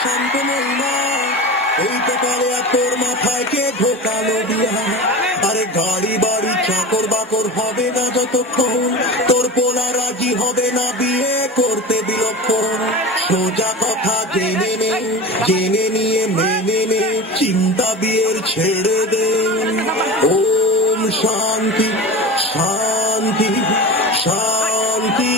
শান্ত মহিমা এই তো পারে আর তোর মাথায় কে ঢোকালো দিয়া আরে গাড়ি বাড়ি চাকর বাকর হবে না যতক্ষণ তোর পোলা রাজি হবে না বিয়ে করতে বিলক্ষণ সোজা কথা জেনে নে জেনে নিয়ে মেনে নে চিন্তা বিয়ের ছেড়ে দে ওম শান্তি শান্তি শান্তি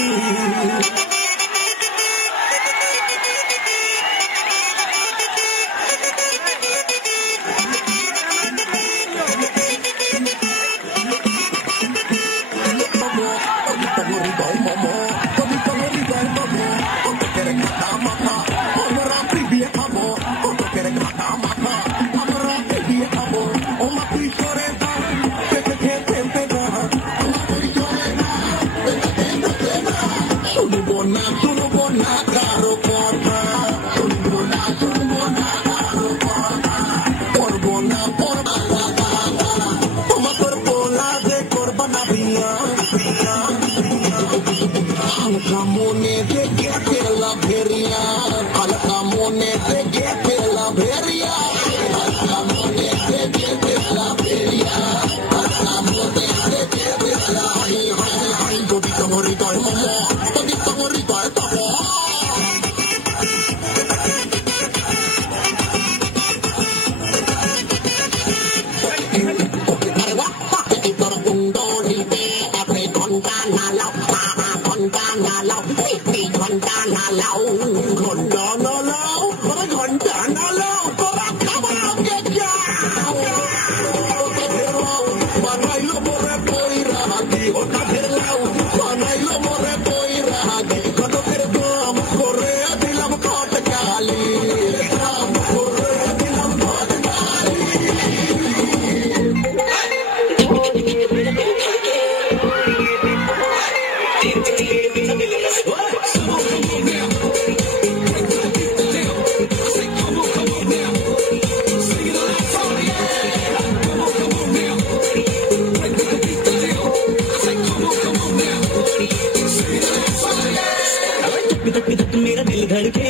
मेरा दिल धड़के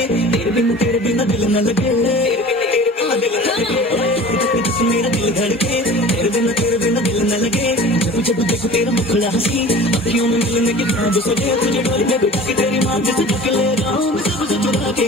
तेरे बिना दिल न लगे मेरा दिल धड़के तेरे बिना दिल न लगे जब जब देखो तेरा मुखड़ा हंसी अखियों में मिलने के ख्वाब सजे तुझे डोली में बिठा के तेरी माँ जैसे ढक ले जाऊं मैं सबसे चुरा के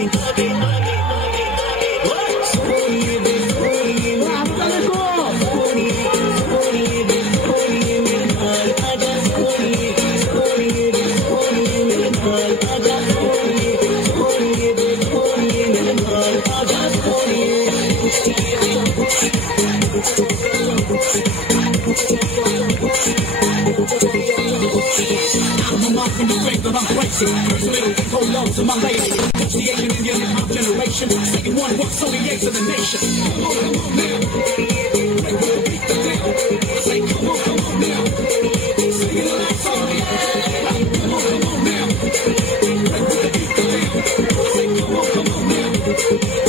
I'm crazy. First little thing hold on to my lady. It's the Asian Indian hip hop generation. Second one works on the eggs of the nation. Come on now. They will beat the down. Say come on now. Sing it like song. Come on now. They will beat the down. Say come on now.